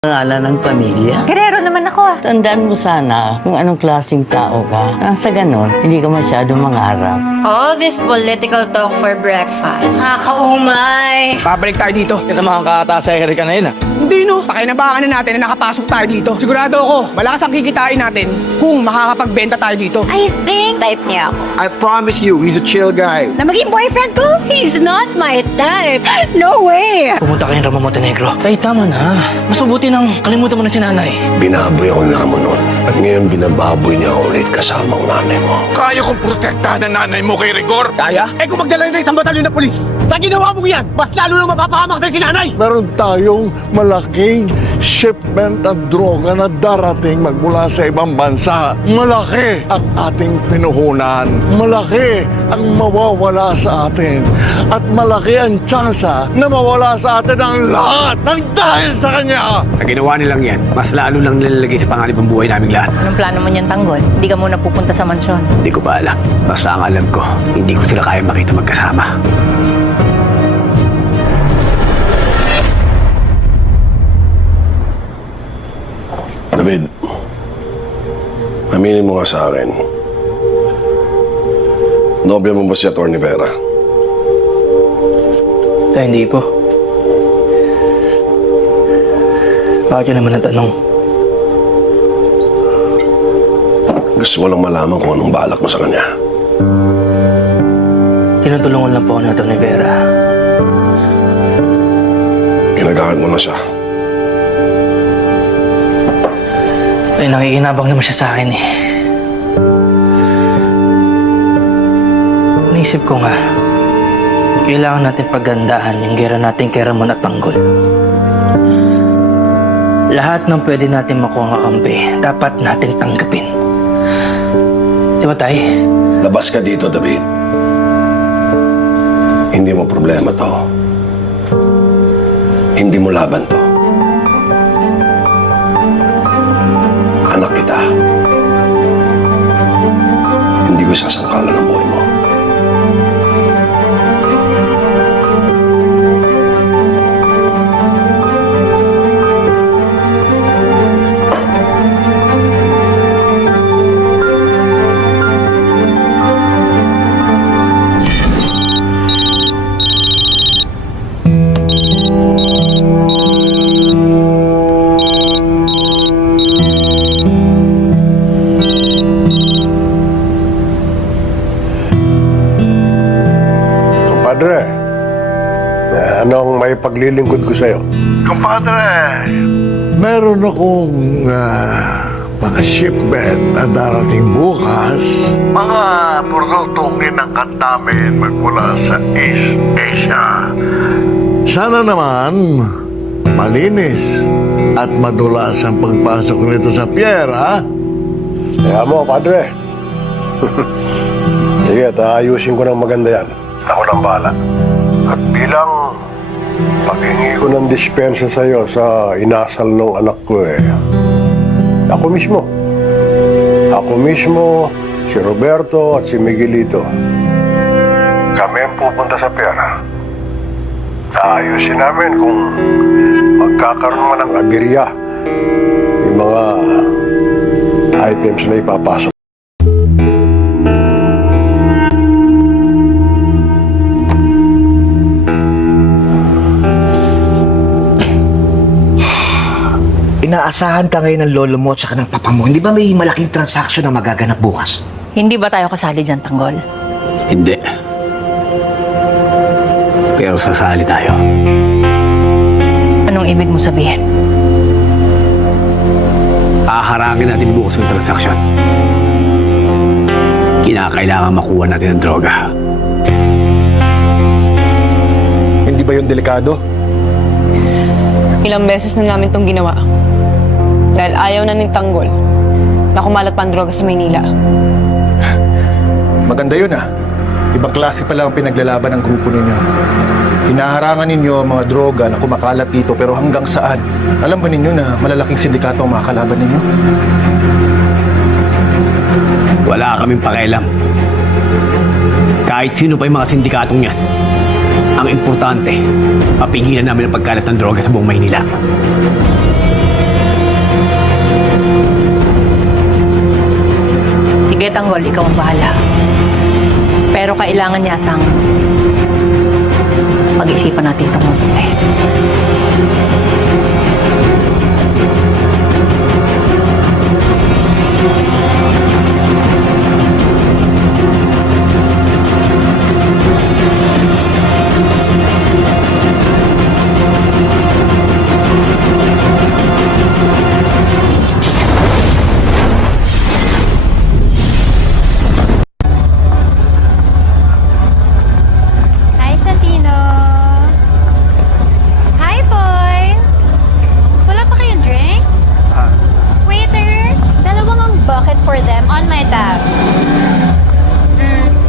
Pangalan ng pamilya. Guerrero naman ako ah. Tandaan mo sana kung anong klaseng tao ka. Nang sa ganon, hindi ka masyadong mangarap. All this political talk for breakfast. Kaumay. Babalik tayo dito. Ito mga kakataas sa Erika na yun Hindi no. Pakinabangan na natin na nakapasok tayo dito. Sigurado ako, malakas ang kikitain natin kung makakapagbenta tayo dito. I think type niya ako. I promise you, he's a chill guy. Na maging boyfriend ko? He's not my type. No way. Pumunta kayong Ramon Montenegro. Tay, tama na. Mas mabuti nang kalimutan mo na si nanay. Binaboy ako ni Ramon noon. At ngayon binababoy niya ako ulit kasama ang nanay mo. Kaya kong protektahan ang nanay mo kay Rigor. Kaya? Eh kung magdala na isang batalyon na pulis, sa ginawa mo yan, mas lalo nang mapapahamak tayo si nanay! Meron tayong malaking shipment at droga na darating magmula sa ibang bansa. Malaki ang ating pinuhunan. Malaki ang mawawala sa atin. At malaki ang tsansa na mawala sa atin ang lahat ng dahil sa kanya. Sa ginawa nilang yan, mas lalo lang nilalagay sa panganib ang buhay naming lahat. Anong plano mo niyan, Tanggol? Hindi ka muna pupunta sa mansyon. Hindi ko pa alam. Basta ang alam ko, hindi ko sila kaya makita magkasama. David, aminin mo nga sa akin. Nobya mo ba si Atty. Vera? Tay, hindi po. Bakit yun naman natanong? Gusto ko lang malaman kung anong balak mo sa kanya. Tinutulungan lang po ako ni Atty. Vera. Ginagahan mo na siya. Tay, nakikinabang naman siya sa akin eh. Naisip ko nga, kailangan natin pagandaan yung gera natin kay Ramon at Tanggol. Lahat ng pwede natin makuha kakampi, dapat natin tanggapin. Di ba, Tay? Labas ka dito, David. Hindi mo problema to. Hindi mo laban to. Anak kita. Hindi ko sasangkalan ng buhay mo. Compadre, anong may paglilingkod ko sa'yo? Compadre, meron akong mga shipment na darating bukas. Mga produktong inangkat namin magmula sa East Asia. Sana naman malinis at madulas ang pagpasok nito sa pier, ha? Kaya mo, Padre. Sige, ayusin ko ng maganda yan. Ako nang bahala. At bilang paghingi ko ng dispensa sa'yo sa inasal ng anak ko ako mismo, si Roberto at si Miguelito. Kami ang pupunta sa pera. Ayusin namin kung magkakaroon man ng aberya yung mga items na ipapasok. Inaasahan ka ngayon ng lolo mo at saka ng papa mo. Hindi ba may malaking transaksyon na magaganap bukas? Hindi ba tayo kasali dyan, Tanggol? Hindi. Pero sasali tayo. Anong ibig mo sabihin? Haharangin natin bukas yung transaksyon. Kinakailangan makuha natin ang droga. Hindi ba yun delikado? Ilang beses na namin itong ginawa. Dahil ayaw na ni Tanggol na kumalat pa ang droga sa Maynila. Maganda yun Ibang klase pala ang pinaglalaban ng grupo ninyo. Hinaharangan ninyo ang mga droga na kumakalat dito pero hanggang saan? Alam ba ninyo na malalaking sindikato ang mga kalaban ninyo? Wala kaming pakialam. Kahit sino pa yung mga sindikatong yan. Ang importante, mapigilan namin ang pagkalat ng droga sa buong Maynila. Sige, Tanggol, ikaw ang bahala. Pero kailangan yatang pag-isipan natin itong mabuti. Hi, Santino! Hi, boys! Wala pa kayong drinks? Waiter, dalawang bucket for them on my tab.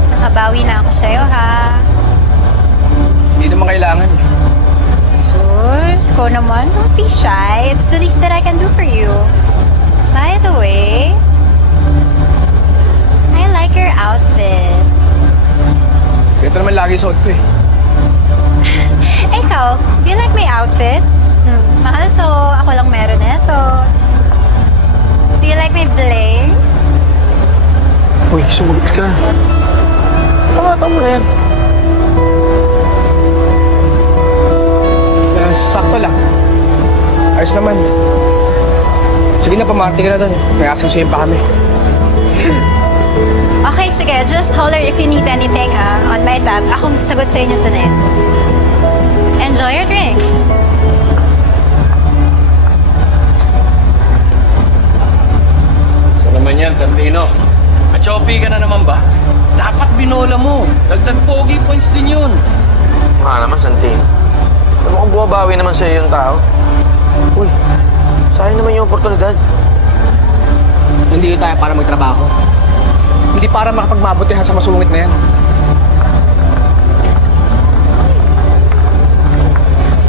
Nakabawi na ako sa'yo, ha? Hindi naman kailangan. Sus, ko naman, don't be shy. It's the least that I can do for you. By the way, I like your outfit. Ito naman lagi suot ko eh. Ikaw, do you like my outfit? Mahal to. Ako lang meron nito. Do you like my bling? Uy, sumulit ka. Tama mo na yan. Sakto lang. Ayos naman. Sige na, pamati ka na doon. May asasuyin pa kami. Okay, sige. Just holler if you need anything, ha? On my tab. Akong sagot sa inyo tonight. Enjoy your drinks. Ano naman yan, Santino? Machopi ka na naman ba? Dapat binola mo. Dagdag pogi points din yun. Nga naman, Santino. Alam mo kung bumabawi naman sa'yo yung tao? Uy, sayang naman yung oportunidad. Nandito tayo para magtrabaho. Hindi para makapagmabutihan sa masungit na yan.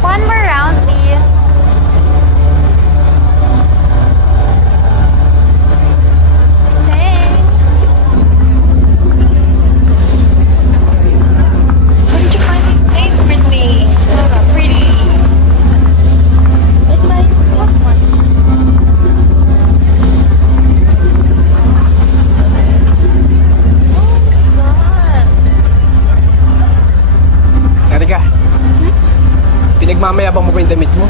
One more round, please. Thanks. How did you find this place, Brittany? So pretty. It's my last one. Erika, pinagmamayabang mo pa yung damit mo.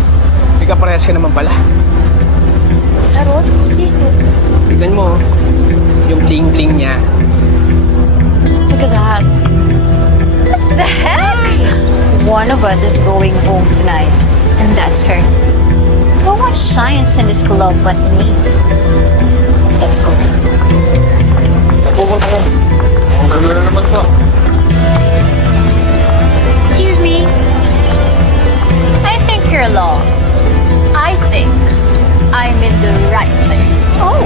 Ika parehas ka naman pala. Tarot? Sino? Tignan mo, yung bling-bling niya. Look at that. The heck? One of us is going home tonight, and that's her. No one shines in this club but me. Let's go. Napupunta ka. Ang ganda na naman to. Excuse me. I think you're lost. I think I'm in the right place. Oh.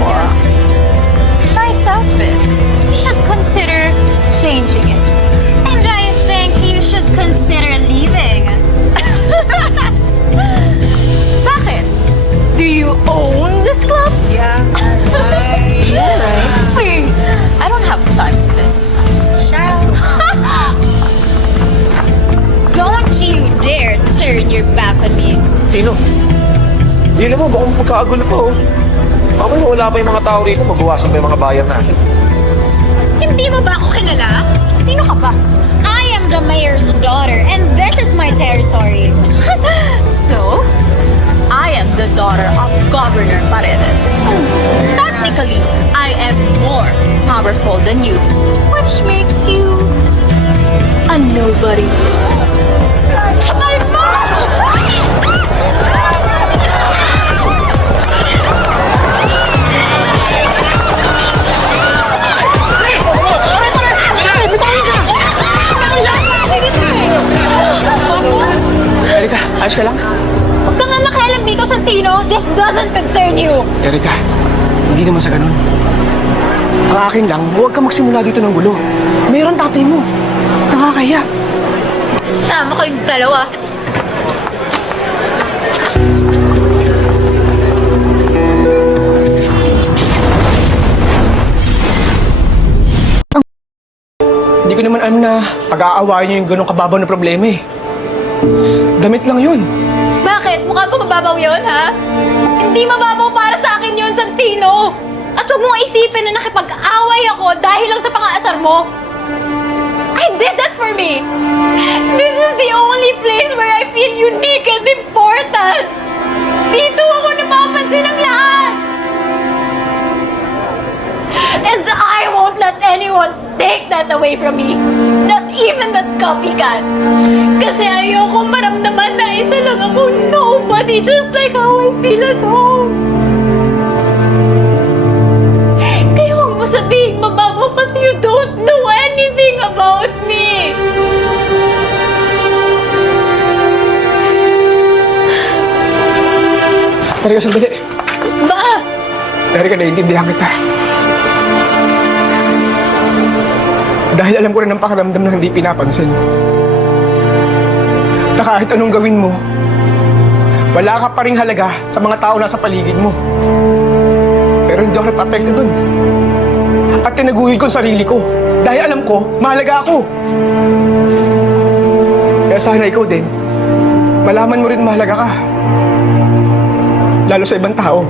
Nice outfit. You should consider changing it. And I think you should consider leaving. Bakit? Do you own this club? Yeah, Yeah, right. Please. I don't have time for this. Let's go. Don't you dare turn your back on me. Tino, hindi naman baka magkakagulo pa oh. Baka wala pa yung mga tao rito, magbuwasan pa yung mga bayan natin. Hindi mo ba ako kilala? Sino ka ba? I am the mayor's daughter and this is my territory. So, I am the daughter of Governor Paredes. Technically, I am more powerful than you, which makes you a nobody. My mom! Erika, ayos ka lang? Huwag ka nga makialam dito, Santino. This doesn't concern you. Erika, hindi naman sa ganun. Ang akin lang, huwag ka magsimula dito ng gulo. Meron tatay mo. Nakakaya. Sama kayong dalawa. Hindi ko naman alam na pag-aawayan niyo yung ganong kababaw na problema eh. Damit lang yun. Bakit? Mukha ba mababaw yun, ha? Hindi mababaw para sa akin yun, Santino! At At huwag mong isipin na nakipag-away ako dahil lang sa pang-aasar mo. I did that for me. This is the only place where I feel unique and important. Dito ako napapansin ng lahat. And I won't let anyone take that away from me. Not even that copycat. Kasi ayoko maramdaman na isa lang akong nobody, just like how I feel at home. Kaya huwag mo sabihin mababaw kasi you don't know anything about me. Erika, sandali. Ba? Erika, naiintindihan kita. Dahil alam ko rin ang pakiramdam na hindi pinapansin. Na kahit anong gawin mo, wala ka pa ring halaga sa mga tao na sa paligid mo. Pero hindi ako napapekto dun. At tinaguhid ko ang sarili ko. Dahil alam ko, mahalaga ako. Kaya sana ikaw din, malaman mo rin mahalaga ka. Lalo sa ibang tao.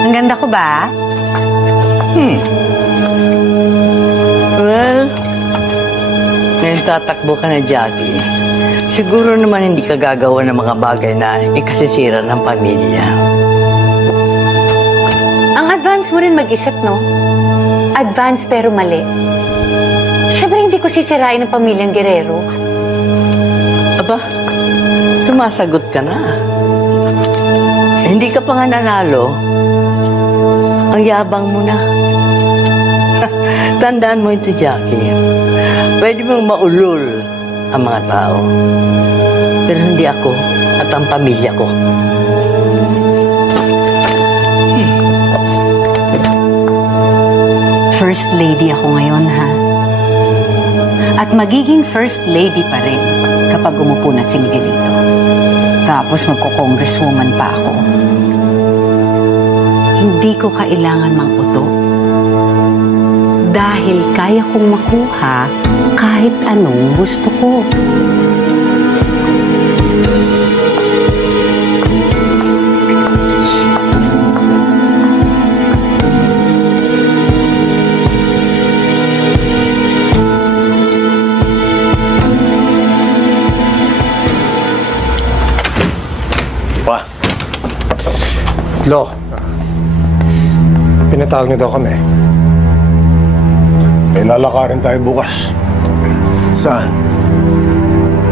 Ang ganda ko ba? Well, ngayon tatakbo ka na, Jackie. Siguro naman hindi ka gagawa ng mga bagay na ikasisira ng pamilya. Ang advance mo rin mag-isip, no? Advance pero mali. Siyempre hindi ko sisirain ang pamilyang Guerrero. Aba, sumasagot ka na. Hindi ka pa nga nanalo. Ang yabang mo na. Tandaan mo ito, Jackie. Pwede mong maulol ang mga tao. Pero hindi ako at ang pamilya ko. First lady ako ngayon, ha? At magiging first lady pa rin kapag umupo na si Miguelito. Tapos magko-congresswoman pa ako. Hindi ko kailangan mang-uto. Dahil kaya kong makuha kahit anong gusto ko. Pa, Lo, pinatawag niyo daw kami. May lalakarin tayo bukas. Saan?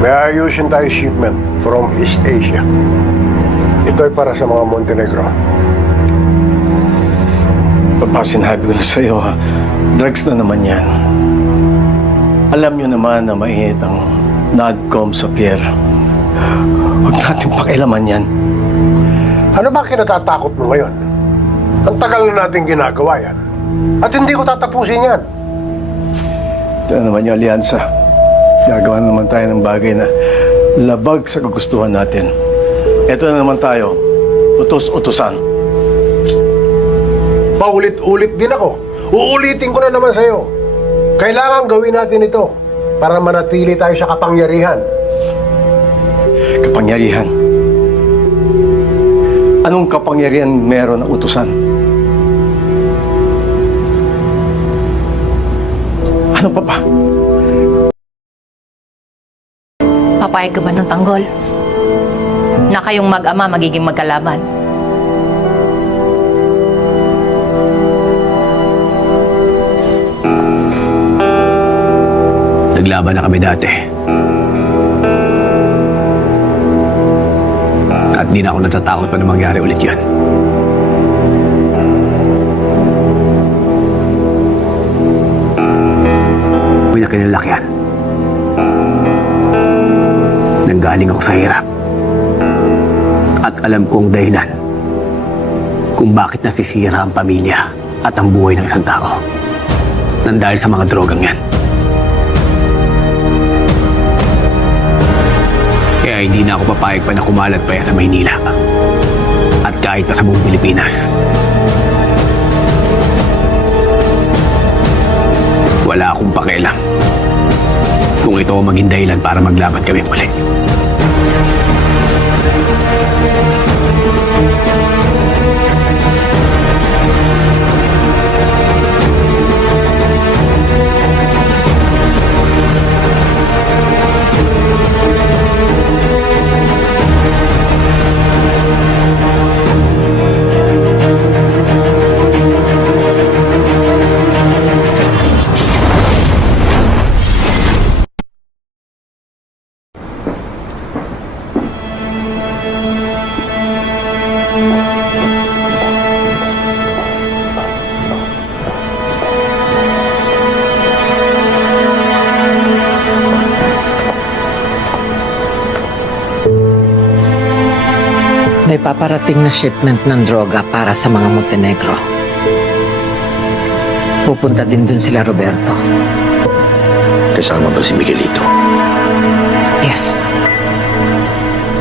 May ayusin tayo shipment from East Asia. Ito ay para sa mga Montenegro. Papa, sinabi ko na sa'yo, ha? Drugs na naman yan. Alam niyo naman na mainit ang NADCOM sa Pierre. Huwag natin pakialaman yan. Ano ba kinatatakot mo ngayon? Ang tagal na natin ginagawa yan. At hindi ko tatapusin yan. Ito naman yung alyansa. Gagawa na naman tayo ng bagay na labag sa kagustuhan natin. Ito na naman tayo, utos-utusan. Paulit-ulit din ako. Uulitin ko na naman sa'yo. Kailangan gawin natin ito para manatili tayo sa kapangyarihan. Kapangyarihan. Anong kapangyarihan meron ng utusan? Ano pa ba? Papayag ka ba ng tanggol? Na kayong mag-ama magiging magkalaban? Naglaban na kami dati. At di na ako natatakot pa na mangyari ulit yun. May nakinalakyan. Nanggaling ako sa hirap. At alam kong dahilan kung bakit nasisira ang pamilya. at ang buhay ng isang tao nang dahil sa mga drogang yan. Kaya hindi na ako papayag pa na kumalat pa yan sa Maynila at kahit pa sa buong Pilipinas. Wala akong pakialam kung ito ang maging dahilan para maglaban kami muli. May paparating na shipment ng droga para sa mga Montenegro. Pupunta din dun sila, Roberto. Kasama ba si Miguelito? Yes.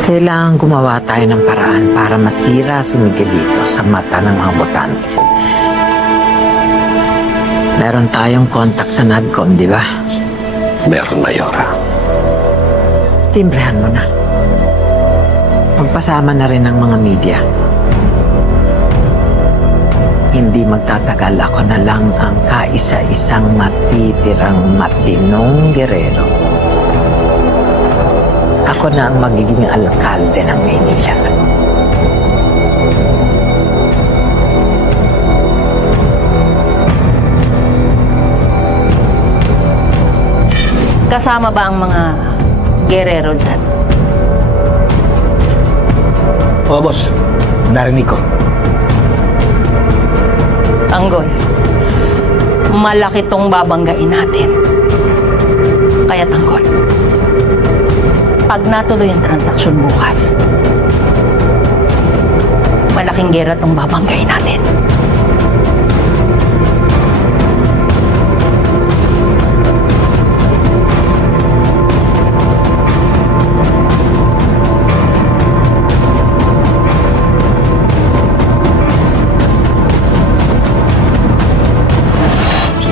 Kailangan gumawa tayo ng paraan para masira si Miguelito sa mata ng mga botante. Meron tayong contact sa NADCOM, di ba? Meron, Mayora. Timbrehan mo na. Magpasama na rin ng mga media. Hindi magtatagal, ako na lang ang kaisa-isang matitirang matinong gerero. Ako na ang magiging alkalde ng Maynila. Kasama ba ang mga gerero dyan? Oo, boss. Narinig ko. Tanggol, malaki tong babanggain natin. Kaya Tanggol, pag natuloy ang transaksyon bukas, malaking gera tong babanggain natin.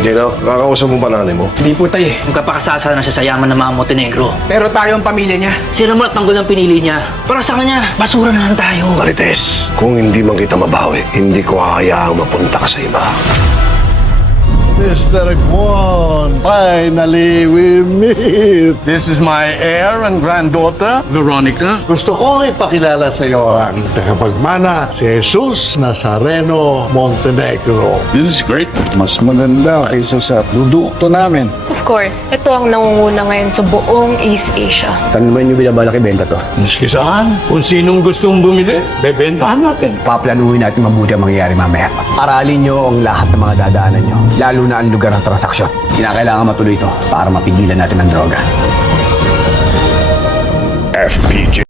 Dino, kakausap mo ba nanay mo? Hindi po tayo eh. Magkapakasasa na siya sa yaman ng mga Montenegro. Pero tayo ang pamilya niya. Sino mo at Tanggol ang pinili niya? Para sa kanya, basura na lang tayo. Marites, kung hindi man kita mabawi, hindi ko hahayaang mapunta ka sa iba. Mr. Kwon, finally we meet. This is my heir and granddaughter, Veronica. Gusto kong ipakilala sa iyo ang tagapagmana, si Jesus Nazareno Montenegro. This is great. Mas maganda kaysa sa produkto namin. Of course, ito ang nangunguna ngayon sa buong East Asia. Saan naman yung binabalak ibenta to? Miski saan? Kung sinong gustong bumili, bebentahan natin. Paplanuhin natin mabuti ang mangyayari mamaya. Aralin nyo ang lahat ng mga dadaanan nyo, lalo na ang lugar ng transaksyon. Kinakailangan matuloy ito para mapigilan natin ang droga. FBI.